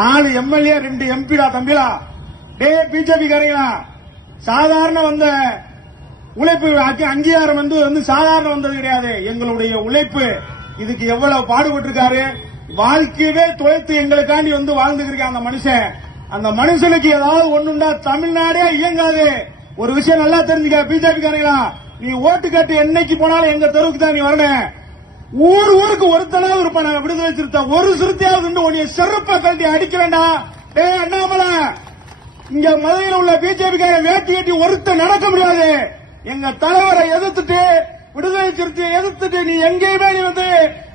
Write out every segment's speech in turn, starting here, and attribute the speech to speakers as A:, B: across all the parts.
A: நாலு எம்எல்ஏ ரெண்டு எம்பிடா தம்பிலா. டே பிஜேபி காரங்களா சாதாரண வந்த உழைப்பு அங்கீகாரம் வந்து வந்து சாதாரண வந்தது கிடையாது. எங்களுடைய உழைப்பு. இதுக்கு எவ்வளவு பாடுபட்டிருக்காரு? வாழ்க்கையவே தொலைத்து எங்களுக்காண்டி வந்து வாழ்ந்துருக்க அந்த மனுஷன். அந்த மனுஷனுக்கு ஏதாவது ஒண்ணுண்டா தமிழ்நாடே இயங்காது. ஒரு விஷயம் நல்லா தெரிஞ்சுக்க பிஜேபி காரங்களா நீ ஓட்டு கட்டு என்னைக்கு போனாலும் எங்க தெருவுக்கு தான் நீ வரணும். ஊர் ஊருக்கு ஒருத்தனாவது இருப்பான் விடுதலை சிறுத்தை ஒரு சிறுத்தையாவது உன்னைய செருப்ப கழட்டி அடிக்க வேண்டாம். டேய் அண்ணாமலை இங்க மதுரையில் உள்ள பிஜேபி வேட்டி கட்டி ஒருத்த நடக்க முடியாது. எங்க தலைவரை எதிர்த்துட்டு விடுதலை சிறுத்தையை எதிர்த்துட்டு நீ எங்கேயுமே நீ வந்து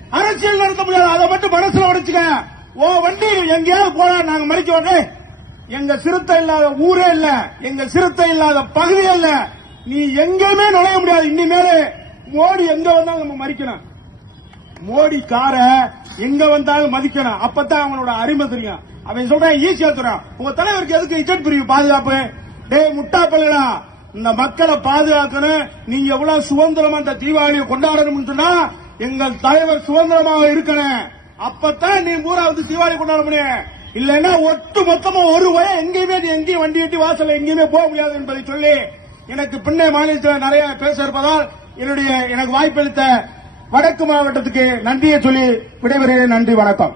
A: அரசியல் நடத்த முடியாது. அதை மட்டும் மனசுல உடைச்சுக்க ஓ வண்டி எங்கேயாவது போனா நாங்க மறிக்க உடனே எங்க சிறுத்தை இல்லாத ஊரே இல்ல. எங்க சிறுத்தை இல்லாத பகுதியே இல்ல. நீ எங்கேயுமே நுழைய முடியாது. இனிமேல மோடி எங்க வந்தாலும் நம்ம மறிக்கணும் மோடி கார எங்க வந்தாலும் மதிக்கணும். அப்பதான் அவனோட அருமை தெரியும். அவன் சொல்றான் ஈஸியா சொல்றான் உங்க தலைவருக்கு எதுக்கு இஜெட் பிரிவு பாதுகாப்பு? டேய் முட்டா பல்லுடா இந்த மக்களை பாதுகாக்கணும். நீங்க எவ்வளவு சுதந்திரமா இந்த தீபாவளியை கொண்டாடணும்னு சொன்னா எங்கள் தலைவர் சுதந்திரமாக இருக்கணும். அப்பதான் நீ பூரா வந்து தீபாவளி கொண்டாட முடியும் இல்லைன்னா ஒட்டு மொத்தமா ஒரு வய எங்கேயுமே நீ எங்கேயும் வண்டி எட்டி வாசல்ல எங்கேயுமே போக முடியாது என்பதை சொல்லி எனக்கு பின்னே மாநிலத்தில் நிறைய பேச இருப்பதால் என்னுடைய எனக்கு வாய்ப்பளித்த வடக்கு மாவட்டத்துக்கு நன்றியை சொல்லி விடைபெறுகிறேன். நன்றி வணக்கம்.